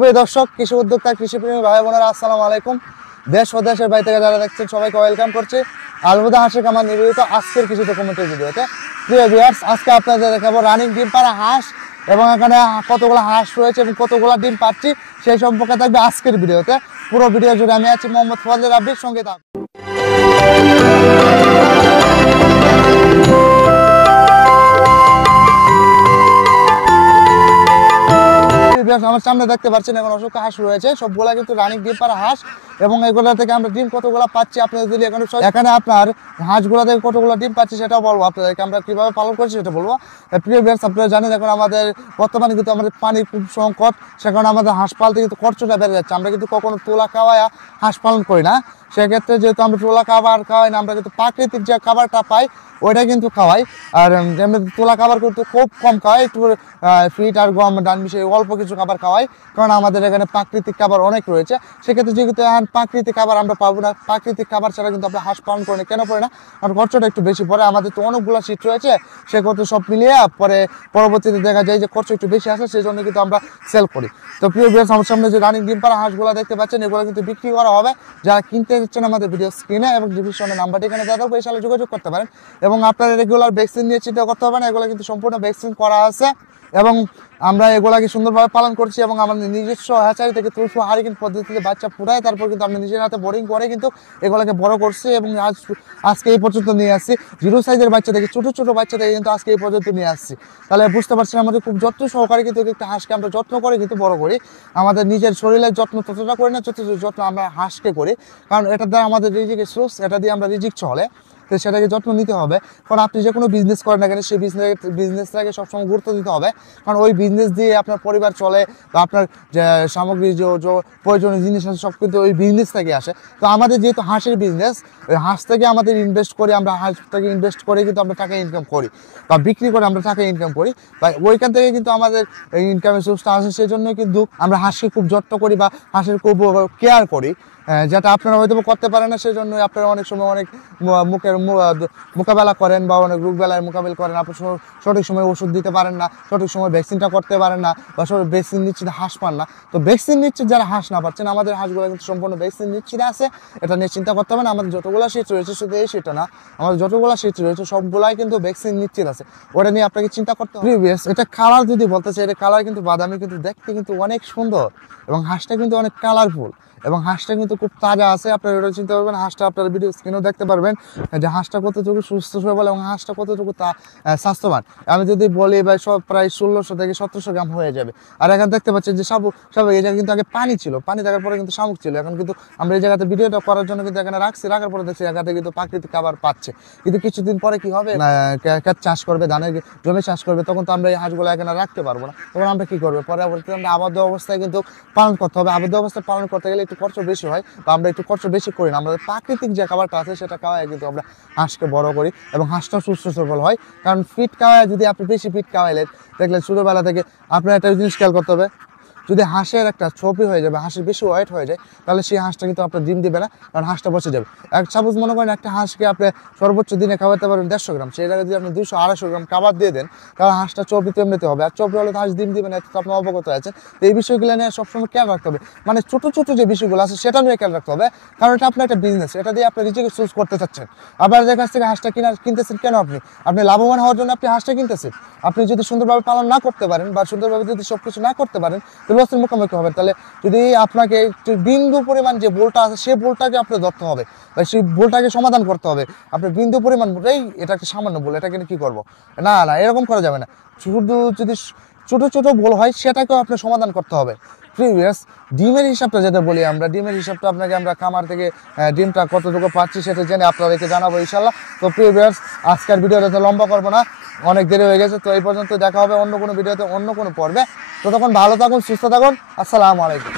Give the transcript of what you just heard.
প্রিয় দর্শক, কৃষি উদ্যোক্তা, কৃষিপ্রেমী ভাই বোনেরা, আসসালামু আলাইকুম। দেশ ও দেশের বাইরে থেকে যারা দেখছেন সবাইকে ওয়েলকাম করছি আলহুদা হাঁসের খামার নিবেদিত আজকের কৃষি ডকুমেন্টারি ভিডিওতে। প্রিয় ভিউয়ার্স, আজকে আপনাদের দেখাবো রানিং ডিম পাড়া হাঁস এবং এখানে কতগুলো হাঁস রয়েছে এবং কতগুলো ডিম পাচ্ছি সেই সম্পর্কে থাকবে আজকের ভিডিওতে। পুরো ভিডিও জুড়ে আমি আছি মোহাম্মদ ফজলে রাব্বির সঙ্গে থাকবো। আমার সামনে দেখতে পাচ্ছেন এখন অসংখ্য হাঁস রয়েছে, সবগুলা কিন্তু রানিং ডিম পাড়া হাঁস এবং এগুলা থেকে আমরা ডিম কতগুলো পাচ্ছি আপনাদের যদি এখানে আপনার হাঁসগুলা থেকে কতগুলো ডিম পাচ্ছি সেটাও বলবো আপনাদেরকে, আমরা কিভাবে পালন করছি সেটা বলবো। প্রিয় ভিউয়ার্স, আপনারা জানেন এখন আমাদের বর্তমানে কিন্তু আমাদের পানির খুব সংকট, সে কারণে আমাদের হাঁস পালতে কিন্তু খরচটা বেড়ে যাচ্ছে। আমরা কিন্তু কখনো তোলা খাওয়ায়া হাঁস পালন করি না, সেক্ষেত্রে যেহেতু আমরা তোলা খাবার খাওয়াই না, আমরা কিন্তু প্রাকৃতিক যে খাবারটা পাই ওইটা কিন্তু খাওয়াই। আর এমনি তোলা খাবার কিন্তু খুব কম খাওয়াই, একটু ফিট আর গম ডান মিশিয়ে অল্প কিছু খাবার খাওয়াই, কারণ আমাদের এখানে প্রাকৃতিক খাবার অনেক রয়েছে। সেক্ষেত্রে যেহেতু প্রাকৃতিক খাবার আমরা পাবো না, প্রাকৃতিক খাবার ছাড়া কিন্তু আমরা হাঁস পালন করি না। কেন পড়ে না? কারণ খরচটা একটু বেশি পড়ে। আমাদের তো অনেকগুলো সিট রয়েছে, সেক্ষেত্রে সব মিলিয়ে পরে পরবর্তীতে দেখা যায় যে খরচ একটু বেশি আসে, সেই জন্য কিন্তু আমরা সেল করি। তো প্রিয় ভিউয়ার্স, আমার সামনে যে রানিং ডিম পাড়া হাঁসগুলো দেখতে পাচ্ছেন এগুলো কিন্তু বিক্রি করা হবে। যারা কিনতে যাচ্ছেন আমাদের ভিডিও স্ক্রিনে এবং ডিসক্রিপশনে নাম্বারটি এখানে দেওয়া থাকবে, এই সালে যোগাযোগ করতে পারেন। এবং আপনারা রেগুলার ভ্যাকসিন নিয়ে চিন্তা করতে হবে না, এগুলো কিন্তু সম্পূর্ণ ভ্যাকসিন করা আছে এবং আমরা এগুলাকে সুন্দরভাবে পালন করছি এবং আমাদের নিজস্ব হ্যাচারি থেকে তুলসু হারিকেন পদ্ধতিতে বাচ্চা ফুটায় তারপর কিন্তু আমরা নিজের হাতে বোরিং করে কিন্তু এগুলাকে বড় করছি এবং আজকে এই পর্যন্ত নিয়ে আসছি। জিরো সাইজের বাচ্চা থেকে ছোট ছোট বাচ্চা থেকে কিন্তু আজকে এই পর্যন্ত নিয়ে আসছি। তাহলে বুঝতে পারছেন আমাদের খুব যত্ন সহকারে কিন্তু একটা হাঁসকে আমরা যত্ন করে কিন্তু বড় করি। আমাদের নিজের শরীরের যত্ন ততটা করি না, যত যত্ন আমরা হাঁসকে করি, কারণ এটা দ্বারা আমাদের রিজিকের সোর্স, এটা দিয়ে আমরা রিজিক চলে, তো সেটাকে যত্ন নিতে হবে। কারণ আপনি যে কোনো বিজনেস করেন না কেন, সেই বিজনেসটাকে সবসময় গুরুত্ব দিতে হবে, কারণ ওই বিজনেস দিয়ে আপনার পরিবার চলে বা আপনার যে সামগ্রী যে প্রয়োজনীয় জিনিস আছে সব কিন্তু ওই বিজনেস থেকে আসে। তো আমাদের যেহেতু হাঁসের বিজনেস, ওই হাঁস থেকে আমাদের ইনভেস্ট করি, আমরা হাঁস থেকে ইনভেস্ট করে কিন্তু আমরা টাকা ইনকাম করি বা বিক্রি করে আমরা টাকা ইনকাম করি, বা ওইখান থেকে কিন্তু আমাদের ইনকামের সোর্সটা আসে। সেই জন্য কিন্তু আমরা হাঁসকে খুব যত্ন করি বা হাঁসের খুব কেয়ার করি, যেটা আপনারা হয়তো করতে পারেন না। সেই জন্য আপনারা অনেক সময় অনেক মোকাবেলা করেন বা অনেক রোগবেলায় মোকাবেলা করেন, আপনি সঠিক সময় ওষুধ দিতে পারেন না, সঠিক সময় ভ্যাকসিনটা করতে পারেন না, বা ভ্যাকসিন নিশ্চিত হাঁস পান না। তো ভ্যাকসিন নিশ্চিত যারা হাঁস না পাচ্ছেন, আমাদের হাঁসগুলো কিন্তু সম্পূর্ণ ভ্যাকসিন নিশ্চিত আছে, এটা নিয়ে চিন্তা করতে হবে না। আমাদের যতগুলো সিট রয়েছে, শুধু এই সিটটা না, আমাদের যতগুলো সিট রয়েছে সবগুলাই কিন্তু ভ্যাকসিন নিশ্চিত আছে, ওটা নিয়ে আপনাকে চিন্তা করতে হবে। প্রিভিয়াস এটা কালার যদি বলতে চাই, এটা কালার কিন্তু বাদামি, কিন্তু দেখতে কিন্তু অনেক সুন্দর এবং হাঁসটা কিন্তু অনেক কালারফুল এবং হাঁসটা কিন্তু খুব তাজা আছে। আপনারা এটা চিন্তা করবেন, হাঁসটা আপনারা ভিডিও স্ক্রিনেও দেখতে পারবেন যে হাঁসটা কতটুকু সুস্থ সবল এবং হাঁসটা কতটুকু স্বাস্থ্যবান। আমি যদি বলি ভাই, সব প্রায় 1600 থেকে 1700 গ্রাম হয়ে যাবে। আর এখন দেখতে পাচ্ছেন যে শামুক এই জায়গায় কিন্তু আগে পানি ছিল, পানি থাকার পরে কিন্তু শামুক ছিল। এখন কিন্তু আমরা এই জায়গাতে ভিডিওটা করার জন্য কিন্তু এখানে রাখার পরে দেখছি জায়গাতে কিন্তু প্রাকৃতিক খাবার পাচ্ছে। কিন্তু কিছুদিন পরে কি হবে, ক্ষেত চাষ করবে, ধানের জমি চাষ করবে, তখন তো আমরা এই হাঁসগুলো এখানে রাখতে পারবো না। তখন আমরা কি করবো, পরবর্তীতে আমরা আবদ্ধ অবস্থায় কিন্তু পালন করতে হবে। আবদ্ধ অবস্থায় পালন করতে গেলে একটু খরচ বেশি হয়, বা আমরা একটু খরচ বেশি করি না। আমাদের প্রাকৃতিক যে খাবারটা আছে সেটা খাওয়ায় কিন্তু আমরা হাঁসকে বড় করি এবং হাঁসটা সুস্থ সবল হয়। কারণ ফিট খাওয়ায়, যদি আপনি বেশি ফিট খাওয়াইলেন, দেখলেন ছোটোবেলা থেকে আপনার একটা জিনিস খেয়াল করতে হবে, যদি হাঁসের একটা ছবি হয়ে যাবে, হাঁসের বেশি ওয়েট হয়ে যায়, তাহলে সেই হাঁসটা কিন্তু আপনার ডিম দিবে না, কারণ হাঁসটা বসে যাবে। সাপোজ মনে করেন একটা হাঁসকে আপনি সর্বোচ্চ দিনে খাওয়াতে পারবেন 150 গ্রাম, সেই জায়গায় যদি আপনি 200-250 গ্রাম খাবার দিয়ে দেন, তাহলে হাঁসটা চর্বি তো এমনিতে হবে, আর চর্বি হলে তো হাঁস ডিম দিবে না, তো আপনি অবগত আছেন। তো এই বিষয়গুলো নিয়ে সবসময় খেয়াল রাখতে হবে, মানে ছোট ছোট যে বিষয়গুলো আছে সেটা নিয়ে খেয়াল রাখতে হবে, কারণ এটা আপনার একটা বিজনেস, এটা দিয়ে আপনি নিজেকে চুজ করতে চাচ্ছেন। আপনাদের কাছ থেকে হাঁসটা কিনতেছেন কেন? আপনি লাভবান হওয়ার জন্য আপনি হাঁসটা কিনতেছেন। আপনি যদি সুন্দরভাবে পালন না করতে পারেন বা সুন্দরভাবে যদি সবকিছু না করতে পারেন, তো লসের মুখোমুখি হবেন। তাহলে যদি আপনাকে বিন্দু পরিমাণ যে ভুলটা আছে, সেই ভুলটাকে আপনি ধরতে হবে বা সেই ভুলটাকে সমাধান করতে হবে। আপনি বিন্দু পরিমাণ এটা একটা সামান্য ভুল, এটা কিন্তু কি করবো, না এরকম করা যাবে না। শুধু যদি ছোট ছোট ভুল হয় সেটাকেও আপনি সমাধান করতে হবে। প্রিভিয়াস ডিমের হিসাবটা যেটা বলি আমরা, ডিমের হিসাবটা আপনাকে আমরা খামার থেকে ডিমটা কতটুকু পাচ্ছি সেটা জেনে আপনাদেরকে জানাবো ইনশাল্লাহ। তো প্রিভিয়াস আজকের ভিডিওটা লম্বা করবো না, অনেক দেরি হয়ে গেছে। তো এই পর্যন্ত দেখা হবে অন্য কোনো ভিডিওতে, অন্য কোনো পর্বে। তো তখন ভালো থাকুন, সুস্থ থাকুন, আসসালামু আলাইকুম।